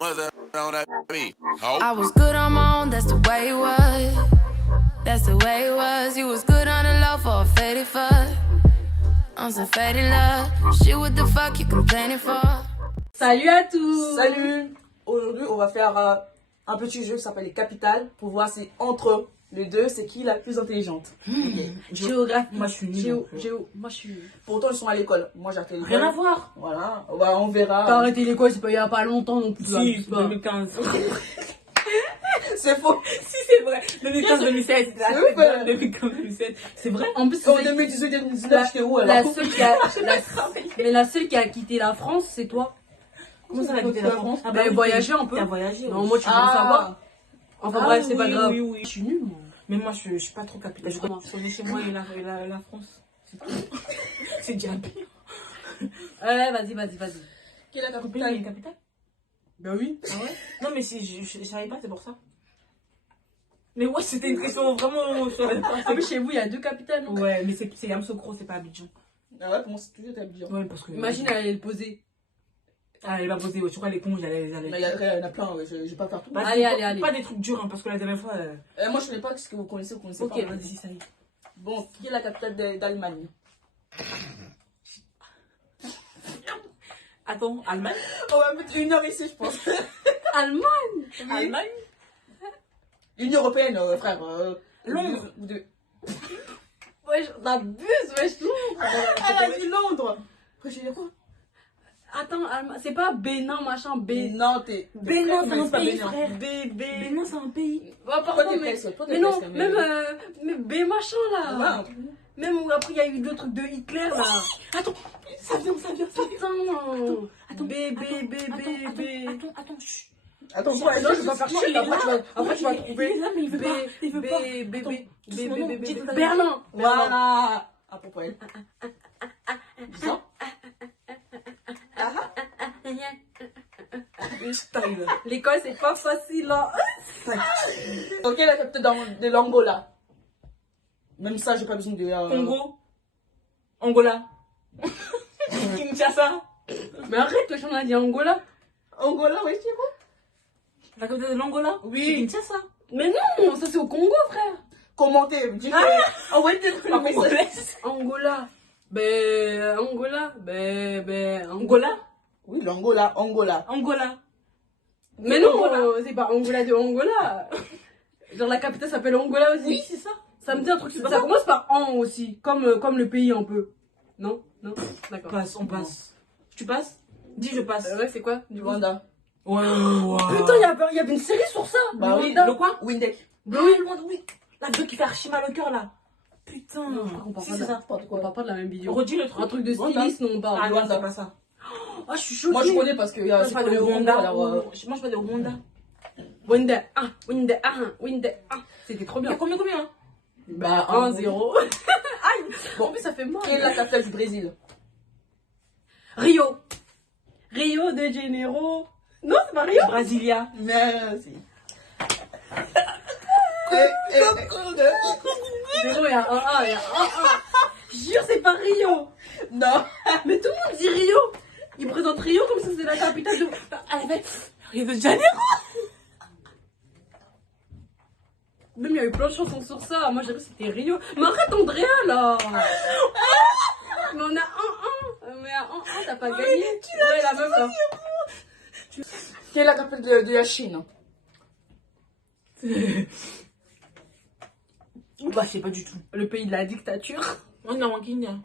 What the on that beat? Oh. I was good on my own, that's the way it was. That's the way it was. You was good on the low for a faded fuck. On some faded love. Shit, what the fuck you complaining for? Salut à tous. Salut. Aujourd'hui, on va faire un petit jeu qui s'appelle les capitales pour voir si entre les deux, c'est qui la plus intelligente. Okay. Géographie. Moi, je suis nulle. Moi, je suis. Pourtant, ils sont à l'école. Moi, j'ai arrêté l'école. Rien à voir. Voilà. On verra. T'as arrêté l'école, c'est pas il y a pas longtemps non plus. Si, pas. 2015. C'est faux. Si, c'est vrai. 2015-2016. C'est 2015-2017. C'est vrai. En plus, En c'est 2018-2019, j'étais où la alors? seule mais la seule qui a quitté la France, c'est toi. Comment ça, la quitté la France? Ah bah, voyager un peu. T'as voyagé. Non, moi, tu veux savoir. Enfin, bref, c'est pas oui, grave. oui. Je suis nulle, moi. Mais moi, je suis pas trop capitale. Je connais chez moi et la France. C'est tout. C'est déjà pire. Ouais, vas-y. Quelle est la capitale? Une capitale? Bah oui. Ah ouais? Non, mais si je savais pas, c'est pour ça. Mais ouais, c'était une question vraiment. Ah, mais chez vous, il y a 2 capitales, non? Ouais, mais c'est Yamoussoukro, c'est pas Abidjan. Ah ouais, pour moi, c'est toujours Abidjan. Ouais, parce que. Imagine, elle allait le poser. Ah, elle va poser, ouais, tu vois, les cons, j'allais. Bah, Il y en a plein, ouais, je vais pas faire tout. Bah, allez. Pas des trucs durs, hein, parce que la dernière fois. Moi, je connais pas ce que vous connaissez ou connaissez pas. Ok, vas-y, ça y est. Bon, qui est la capitale d'Allemagne? Attends, Allemagne? On va mettre 1 heure ici, je pense. Allemagne. Oui. Allemagne? L'Union Européenne, frère. Londres. Ouais, t'abuses, wesh, Londres. Elle a dit Londres. Après, j'ai dit quoi? Attends, c'est pas Bénin, machin, Non, t'es. Bénin, c'est un pas pays, Bénin. frère. Bénin, c'est un pays. Ouais, Toi, pardon, t'es mais... presque, toi, t'es Mais non, presque, même... Mais B machin, là. Ouais. Même après, il y a eu 2 trucs de Hitler, là. Attends, ça vient. Attends. B. Attends, chut. Attends, Non, je vais pas faire chier, après tu vas trouver. Il est là, mais il veut pas. B. Berlin. Voilà. À propos, elle. Dis ça. L'école, c'est pas facile, hein. Ok, la capitale de l'Angola. Même ça, j'ai pas besoin de. Congo. Angola. Kinshasa. Mais arrête, j'en ai dit Angola. Angola, oui, c'est quoi? La capitale de l'Angola? Oui. Kinshasa. Mais non, ça c'est au Congo, frère. Commentez, dis Ah ouais, t'es la congolaise. Angola. Angola. Angola? Oui, l'Angola, Angola. Mais non, c'est pas Angola de Angola. Genre la capitale s'appelle Angola aussi. Oui, c'est ça. Ça me dit un truc, ça commence par an aussi, comme le pays un peu. Non, d'accord. On passe. Tu passes? Dis je passe. Ouais, c'est quoi du Rwanda. Ouais. Putain, il y avait une série sur ça. Bah oui, Rwanda. le quoi? Windeck. Oui, oui. La deux qui fait archi mal au cœur là. Putain. Non, je crois qu'on parle Si, pas c'est de ça. on parle pas de la même vidéo. Redis le truc. Un truc de Rwanda. styliste, non, on parle. Ah, Rwanda, pas ça. Ah, je suis choquée. Moi, je connais parce que Moi, je parle de Rwanda. Moi, je parle de Rwanda. Winde. C'était trop bien. Combien? Bah, 1-0. Aïe. Bon, En plus, ça fait mal. quelle est la capitale du Brésil? Rio de Janeiro. Non, c'est pas Rio. Brasilia. Merci. Zéro, il y a 1-1. Jure, c'est pas Rio. Non. Mais tout le monde dit Rio. Ils présentent Rio comme ça, c'est la capitale de... Rio de Janeiro. Même il y a eu plein de chansons sur ça. Moi, j'ai cru que c'était Rio. Mais arrête, Andrea, là. Mais on a 1-1. Mais à 1-1, t'as pas gagné. Ouais, la meuf, là. Quelle est la capitale de la Chine? Bah, je sais pas du tout. Le pays de la dictature. On est en Kenya.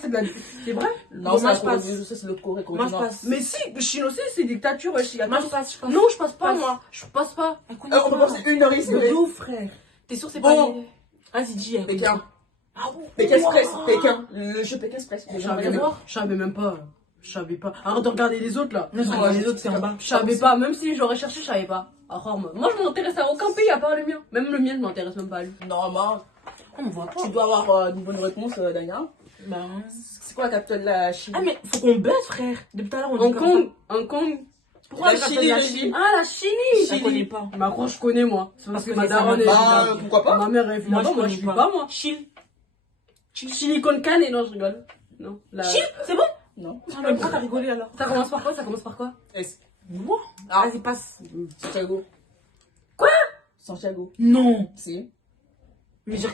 C'est vrai? Non, moi je passe. Je sais, c'est le Corée. Moi je passe. Mais si, Chine aussi, c'est dictature. Ouais, Moi je passe. Non, je passe pas, moi. Je passe pas. On peut passer 1 heure ici. De ouf, frère. T'es sûr, c'est pas... Bon. Vas-y, dis. Pékin. Ah ouais. Pékin Express. Pékin. Le jeu Pékin Express. Je savais même pas. Je savais pas. Arrête de regarder les autres, là. Non, les autres, c'est en bas. Je savais pas. Même si j'aurais cherché, je savais pas. Moi, je m'intéresse à aucun pays à part le mien. Même le mien, je m'intéresse même pas à lui. Normalement, On voit pas. tu dois avoir une bonne réponse, Dania. C'est quoi la capitale de la Chine? Ah mais faut qu'on baisse frère. Depuis tout à l'heure on dit Hong Kong. Pourquoi la Chine? Ah, la Chili. Je connais pas. Ma croix, je connais, moi. C'est parce que ma les daronne est... Bah, pourquoi pas? Ma mère est Moi, là-bas, moi, je suis pas, moi. Chili. Chili con carne, non, je rigole. Non. Chili, c'est bon? Non. Ah mais pourquoi t'as rigolé alors? Ça commence par quoi? S. Ah, Vas-y, passe. Santiago. Quoi? Santiago. Non. Si. Mais j'ai...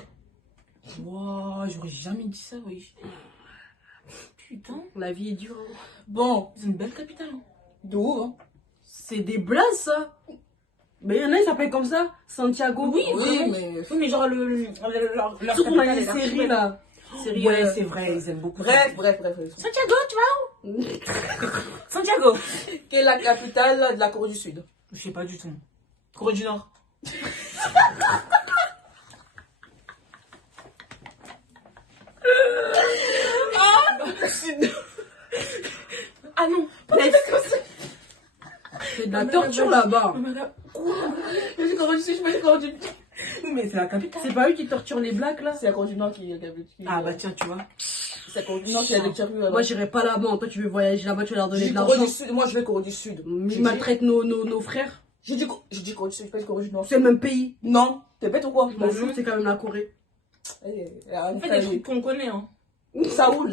Wow, j'aurais jamais dit ça, oui. Putain. La vie est dure. Hein. Bon, C'est une belle capitale. Hein. de où, hein? C'est des blazes, ça. Mais il y en a, ils s'appellent comme ça. Santiago. Oui, Oui, vraiment. mais... Oui, mais genre, leur Surtout qu'on a capitale, une elle est série, archi là. Série, belle. Ouais, c'est vrai, ils aiment beaucoup. Bref. Santiago, tu vas où? Santiago. Quelle est la capitale de la Corée du Sud? Je sais pas du tout. Corée du Nord. Ah non. C'est de la torture là-bas. Je suis Corée du Sud, je suis Corée du... Mais c'est la capitale. C'est pas eux qui torturent les blacks, là. C'est la Corée du Nord qui... Ah bah tiens, tu vois. C'est la Corée du Nord qui a des turcs là-bas. Moi, j'irai pas là-bas. Toi, tu veux voyager là-bas, tu veux leur donner J'ai de dit Corée l'argent. du Sud, moi je vais Corée du Sud. Ils maltraitent nos frères. J'ai dit Corée du Sud, je pas dit Corée du Nord. C'est le même pays. Non, t'es bête ou quoi? Je m'en fous, c'est quand même la Corée. On fait des trucs qu'on connaît, hein. Saoul.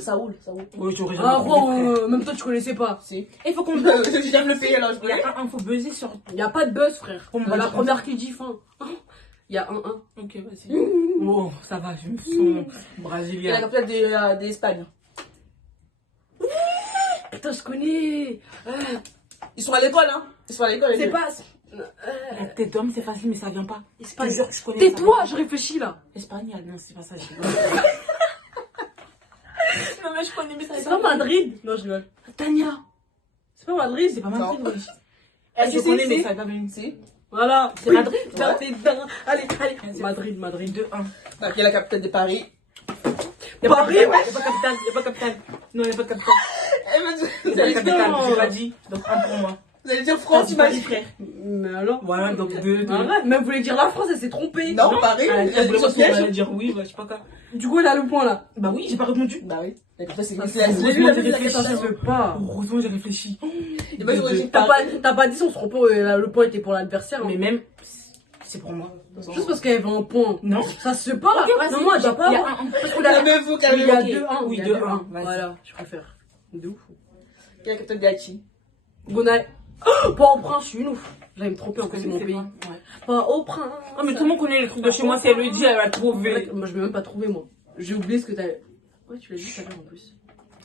Oui, j'aurais jamais Ah, trouvé bon, frère. même toi, tu connaissais pas. Si. Il faut qu'on J'aime le pays alors je Il y a un, faut buzzer sur. Il n'y a pas de buzz, frère. On Bah, va la dire première qui dit fin. Il y a un. Ok, vas-y. Oh, ça va, je me sens C'est la brésilien. capitale d'Espagne. Putain, je connais. Ils sont à l'école, hein. Ils sont à l'école. les C'est deux. pas. La tête d'homme, c'est facile, mais ça vient pas. Je te jure que je connais. Tais-toi, je réfléchis là. Espagnol, non, c'est pas ça. Non, mais je connais, mais ça C'est pas Madrid. Non, je rigole. Tania. C'est pas Madrid. C'est pas Madrid, Non. wesh. Eh, Je si, connais, si, mais si. ça va pas venir. Si. Voilà. C'est Madrid. Dans tes dents. Allez. Madrid. Madrid. 2-1. Bah, qui est la capitale de Paris. Y'a pas Paris, capitale, ouais. y'a pas capitale, y'a pas capitale. Non, y'a pas capitale. Eh, mais Y'a pas capitale, j'ai pas dit. Donc 1 pour moi. vous allez dire France, tu m'as dit. frère. Mais alors. Voilà, donc 2. Arrête, même vous voulez dire la France, elle s'est trompée. Non, Paris. Elle Elle voulait est pas sur piège. dire oui, bah, je sais pas quoi. Du coup, elle a le point là. Bah oui, j'ai pas répondu. Bah oui. La capitale, c'est heureusement, lui, la j'ai ville de la réfléchi. Ça capitale. se peut pas. Heureusement, j'ai réfléchi. Et bah, j'aurais dit T'as Paris. pas dit son propos, le point était pour l'adversaire. Mais Mais même, c'est pour moi. juste parce qu'elle avait un point. Non. Ça se peut pas. Ok, vas-y, Non, moi, elle doit pas il y a avoir. 1. Parce qu'on La a même vous, Oui, il y a ok. 2-1. Oui, il y a 2-1. 2-1. Vas-y. Voilà, je préfère. De ouf. Quelle est la capitale d'Haïti? Gonaï. Oh, pas au prince, je suis une ouf. J'allais me tromper en plus, c'est mon pays. Ouais. Pas au prince. Oh, mais tout le monde connaît les trucs de chez moi, si elle le dit, elle va trouver. Moi, je vais même pas trouver, moi. J'ai oublié ce que t'as. Ouais, tu l'as dit tout à l'heure en plus.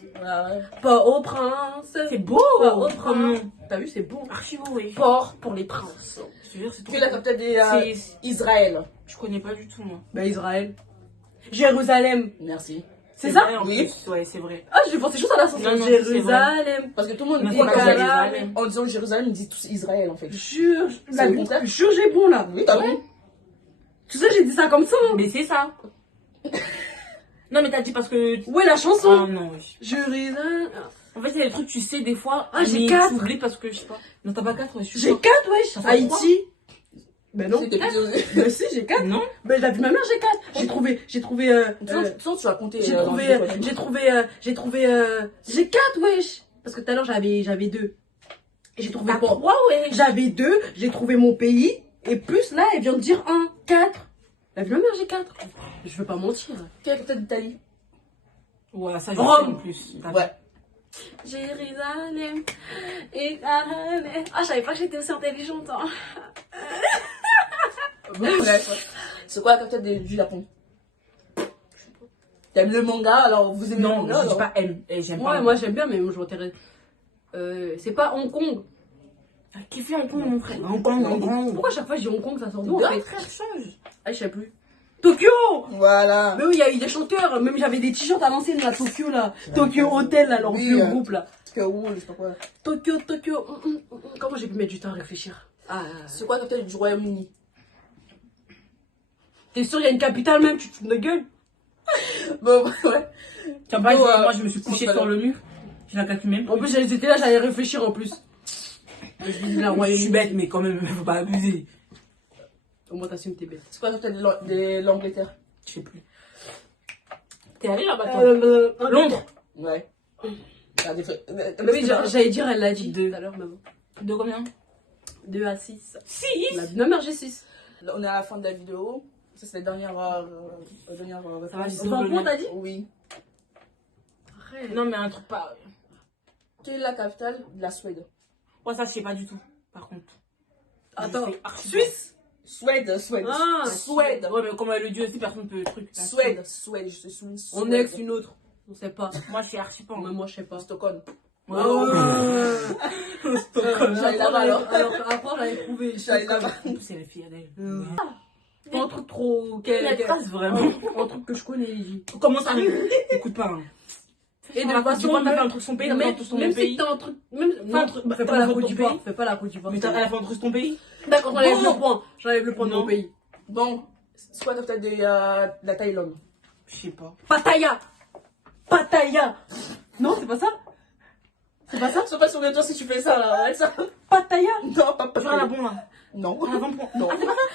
Ouais. Pas au prince. C'est beau. Pas au Comme prince. T'as vu, c'est beau. archi beau, oui. Port pour les princes. Je te jure, c'est Quelle est la capitale d'Israël? Je connais pas du tout, moi. Bah, Israël. Jérusalem. Merci. C'est ça vrai, en Oui. plus. Ouais, c'est vrai. Ah, j'ai pensé juste à la chanson. Non, non, Jérusalem. Parce que tout le monde Mais dit c'est pas Jérusalem. en disant Jérusalem, ils disent tous Israël en fait. Jure. C'est le contraire. Jure, j'ai bon là. Oui, t'as vu? Tu sais, j'ai dit ça comme ça. Hein. Mais c'est ça. Non, mais t'as dit parce que. Où est la Ah chanson? non, oui. Jérusalem. En fait, il y a des trucs, tu sais, des fois. Ah, j'ai mais 4. tu oublies parce que je sais pas. Non, t'as pas 4, ouais, je suis J'ai sûre. 4, wesh. Ça fait Haïti. Ben non. C'était plutôt. Ben si, j'ai 4. Non. Ben la vie de ma mère, j'ai 4. J'ai trouvé. Sinon, tu vas compter. J'ai j'ai 4, wesh. Parce que tout à l'heure, j'avais 2. Et j'ai trouvé T'as pour. 3, ouais. J'avais 2, j'ai trouvé mon pays. Et plus là, elle vient de dire 1. 4. La vie de ma mère, j'ai 4. Je veux pas mentir. Quelle est la capitale d'Italie? Ouais, ça, je Rome. sais en plus. Ouais. Jérusalem. Et ah, je savais pas que j'étais aussi intelligente. Hein. C'est quoi la capitale du Japon? T'aimes le manga, alors vous aimez le Non, manga je dis alors... pas M. Et j'aime pas. Ouais, moi j'aime bien, mais moi je m'intéresse. C'est pas Hong Kong. T'as kiffé Hong Kong, mon frère. Hong Kong. Pourquoi à chaque fois je dis Hong Kong, ça sort d'où en Deux, fait? Frère, change. Ah, je sais plus. Tokyo! Voilà. Mais oui, il y a eu des chanteurs, même j'avais des t-shirts à l'ancienne là, Tokyo là. Tokyo Hotel là, leur Oui, vieux groupe là. Que je sais pas quoi. Tokyo. Comment j'ai pu mettre du temps à réfléchir? Ah, C'est quoi la capitale du Royaume-Uni? t'es sûr, il y a une capitale même, tu te fous de gueule? Bon, ouais. T'as pas dit, Oh, moi, je me suis couché sur le mur. Je la calcule même. En plus, j'étais là, j'allais réfléchir en plus. Je dis la Je suis Royaume-Uni. bête, mais quand même, faut pas abuser. Au moins, t'assumes tes bêtes. C'est quoi la capitale de l'Angleterre? Je sais plus. T'es allé là-bas, toi? Londres. Ouais. Ah, Oui, j'allais dire, elle l'a dit Deux. tout à l'heure même. De combien? 2 à 6. 6. La vie de ma mère, j'ai 6. On est à la fin de la vidéo. Ça, c'est la dernière. Ça va, C'est un point, t'as dit? Oui. Arrête. Non, mais un truc pas. Quelle est la capitale de la Suède? Ouais, ça, je sais pas du tout. Par contre. Attends, Je fais archi Suisse. Suède. Ah, Suède. Ouais, mais comme elle le dit aussi, personne peut le truc. Suède. Je suis une Suède. on ex une autre. On sait pas. Moi, je suis archi pas. Moi, je sais pas. Stockholm. Oh. J'allais là-bas alors. Alors après, j'avais trouvé. J'allais là-bas. En plus, c'est la fille d'elle. Pas un truc trop. Elle trace vraiment. Un truc que je connais, Lily. Comment ça écoute pas. Hein. Et de Tu toute vois, façon, t'as fait un truc son pays, t'as fait un truc son même si pays. t'as un truc. Même, Fais un non, truc- fais t'as pas la un truc Côte ton d'Ivoire. pays. Fais pas la Côte d'Ivoire. Mais elle a fait un truc ton pays. D'accord, j'enlève Bon. le point. J'enlève le point de Non. mon pays. Bon, c'est quoi peut-être de la Thaïlande? Je sais pas. Pattaya. Pattaya. Non, c'est pas ça. C'est pas ça. Sois pas sûr de toi si tu fais ça là. Avec ça. Pattaya. Non, pas Tu vois la bon là. Non. À 20 points. Non.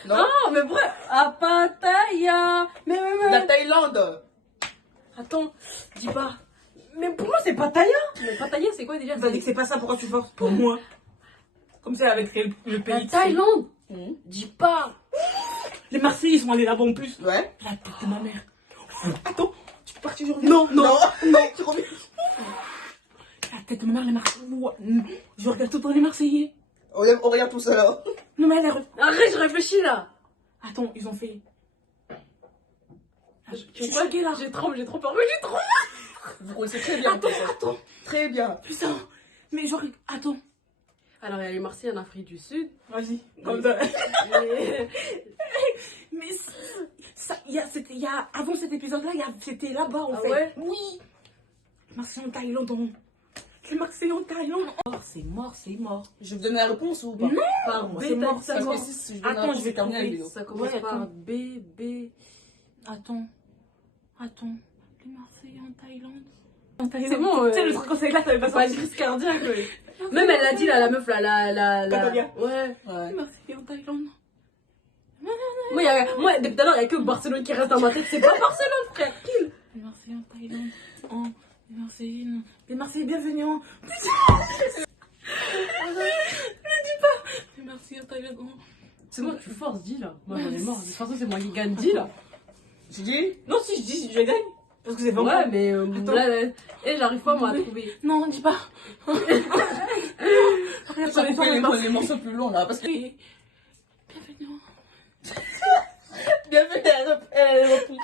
Non. Ah, mais bref. À Pattaya. Mais. La Thaïlande. Attends, dis pas. Mais pour moi, c'est Pattaya. Mais Pattaya, c'est quoi déjà? T'as dit que c'est pas ça, pourquoi tu forces pour moi? Comme ça, avec le pays. La Thaïlande. Mmh. Dis pas. Les Marseillais, ils sont allés là-bas en plus. Ouais. La tête de ma mère. Attends, tu peux partir, je reviens. Non, non. Non, tu reviens. La tête de ma mère, les Marseillais. Ouais. Je regarde tout le temps les Marseillais. On regarde tout ça là. Non, mais elle est... Arrête, je réfléchis là. Attends, ils ont fait. Tu Je suis vois, choquée là. j'ai trop peur. Mais j'ai trop peur. Vous connaissez très bien. Attends, tout ça. attends. Très bien. Putain. Mais genre, attends. Alors, il y a les Marseillais en Afrique du Sud. Vas-y, comme ça. Mais- Mais ça, avant cet épisode-là, c'était là-bas en Ah fait. ouais? Oui. Marseille en Thaïlande. Les Marseillais en Thaïlande. Oh, c'est mort. Je vais vous donner la réponse ou pas? Non. Par Moi, B, c'est mort, t'as dit c'est ça mort. Parce que si je donne la Attends, réponse, je vais c'est terminé la trouver. vidéo. Ça commence Ouais, par attends. B. Attends. Les Marseillais en Thaïlande. C'est bon, Tu sais, le truc quand c'est là, ça va pas Pas de sortir. crise cardiaque, ouais. Même elle l'a dit là, la meuf là, la. Pattaya. Ouais. Ouais. Les Marseillais en Thaïlande. Moi, depuis tout à l'heure, il n'y a que Barcelone qui reste dans ma tête. C'est pas Barcelone, frère. Kill. Les Marseillais en Thaïlande. Oh, les Marseillais, non. Les Marseillais, bienvenue. Hein. Putain. Ne dis pas. Les Marseillais en Thaïlande. Oh. C'est moi, tu forces, dis là. Moi, j'en ai marre. De toute façon, c'est moi qui gagne, dis là. Tu dis? Non, si je dis, je gagne. Parce que c'est pas Ouais, moi. mais Attends. là, j'arrive pas moi à trouver. Non, dis pas. Regarde, Ça les fait gens, les morceaux plus longs là. Parce que. bienvenue. Bienvenue, elle reprend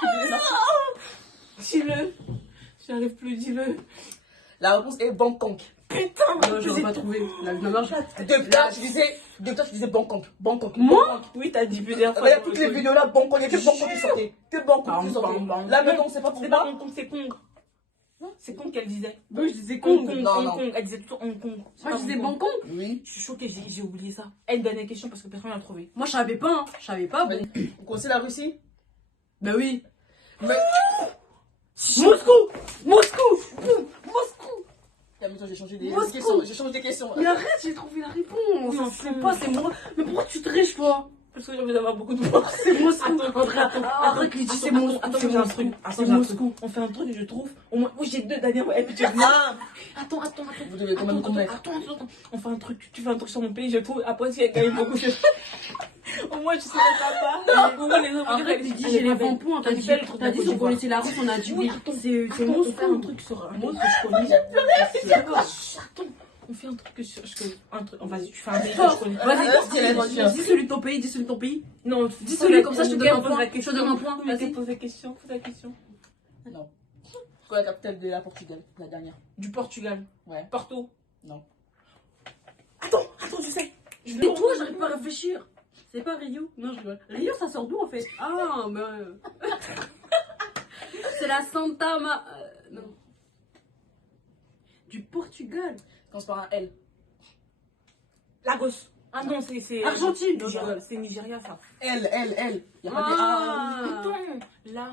Dis-le. J'arrive plus, dis-le. La réponse est Bangkok. Putain. Non, j'aurais pas trouvé. La marche. Depuis là, je disais Bangkok. Bangkok. Moi? Oui, t'as dit plusieurs fois. Regarde toutes les vidéos là, Bangkok, il y a que Bangkok qui sortait. Que Bangkok qui Bam, sortait. bam, bam. Là maintenant, on sait pas C'est pas pourquoi. Hong Kong, c'est Kong. C'est Kong qu'elle disait. Bah, je disais Hong con. Kong, Non, Hong non. Kong. Elle disait toujours Hong Kong. C'est Moi, pas je disais Hong Kong. Bangkok. Oui. Je suis choquée, j'ai oublié ça. Une dernière question parce que personne n'a trouvé. Moi, je savais pas, hein. Je savais pas. Bon. Vous connaissez la Russie? Bah oui. Mais. Moscou. Calme-toi, j'ai changé des Moscou. questions. J'ai changé des questions. Mais arrête, j'ai trouvé la réponse. Oui, Je enfin. sais pas, c'est moi. Mais pourquoi tu triches, toi? Parce que j'ai envie d'avoir beaucoup de voix. C'est Moscou. Attends, Arrête, Lydie, c'est Moscou. Attends, C'est j'ai un Moscou. truc. C'est Attends, j'ai un truc. Moscou. On fait un truc et je trouve. Au moins, oui, j'ai deux dernières. Et puis tu vas Ah, Attends. vous devez quand même connaître. Attends. On fait un truc. Tu fais un truc sur mon pays, je trouve. Après, si elle gagne beaucoup, au moins, tu serais sympa. Au moins, les autres, Arrête, Lydie, j'ai les bons points. T'as dit qu'on connaissait la route, on a dit oui. C'est C'est Moscou. on fait un truc sur un mot que je connais. Attends, on fait un truc que je connais. Un truc. Vas-y, tu fais un pays que je connais. Vas-y, dis celui de ton pays, dis celui de ton pays. Non, Dis celui comme ça, je te donne un point. La Je te question. donne un point. Mais Vas-y. pose la question. Non. C'est quoi la capitale de la Portugal? La dernière. Du Portugal. Ouais. Porto. Non. Attends, je sais. Mais toi, j'arrive pas à réfléchir. C'est pas Rio? Non, je rigole. Rio, ça sort d'où en fait? Ah, mais. C'est la Santa Ma. Non. Du Portugal. Commence par un L. Lagos. Ah non, c'est. Argentine. Nigeria. C'est Nigeria, ça. L. Il y a pas des A. Ah. Attends, là.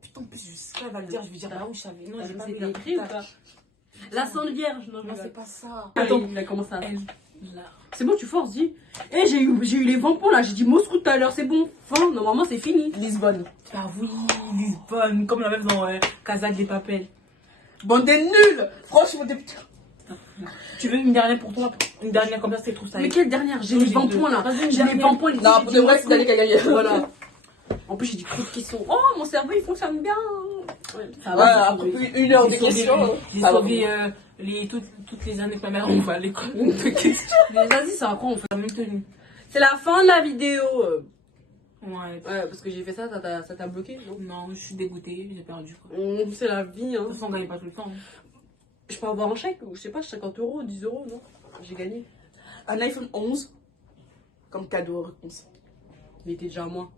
Putain, en plus, je sais pas, elle va le dire, je vais dire là où je savais. Non, j'ai pas vu C'était écrit ou pas? La Sainte Vierge. Non, Non, je c'est pas ça. Attends, il a commencé à. Elle, là. C'est bon, tu forces, dis. Eh, j'ai eu les 20 points là. J'ai dit Moscou tout à l'heure, c'est bon. Fin, normalement, c'est fini. Lisbonne. Ah oui, Lisbonne, comme la meuf dans Casa de Papel. Bande des nuls. Franchement, des putains. Tu veux une dernière pour toi? Une dernière comme ça, c'est trop ça. Mais quelle dernière? J'ai Oui, les 20 deux. points là. Vas-y, J'ai les dernière. 20 points. Non, pour de vrai, c'est d'aller qu'à gagner. Voilà. En plus, j'ai dit trop de questions. Oh, mon cerveau, il fonctionne bien. Ça Ouais, va, après plus une heure de questions. J'ai ça va. sauvé toutes les années que ma mère envoie à l'école de questions. Mais vas-y, ça va quoi, on fait. Ça m'a même tenu. C'est la fin de la vidéo. Ouais. Ouais, parce que j'ai fait ça, ça t'a bloqué, non? Non, je suis dégoûtée, j'ai perdu quoi. C'est la vie, hein. De toute façon, on gagne pas tout le temps. Je peux avoir un chèque, ou je sais pas, 50 €, 10 €, non? J'ai gagné. Un iPhone 11 comme cadeau réponse. Il était déjà à moi.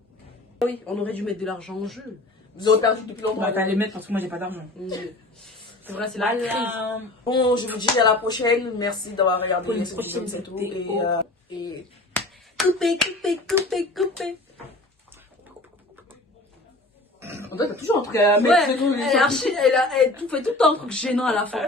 Ah oui, on aurait dû mettre de l'argent en jeu. Vous aurez perdu depuis longtemps. Bah, t'as les mettre parce que moi j'ai pas d'argent. C'est vrai, c'est la crise. Voilà. Bon, je vous dis à la prochaine. Merci d'avoir regardé Pour une cette vidéo, prochaine c'est tout. vidéo. Et Coupé, coupé, coupé, coupé. on doit toujours un truc à Ouais, mettre. c'est tout, elle fait tout le temps un truc gênant à la fin.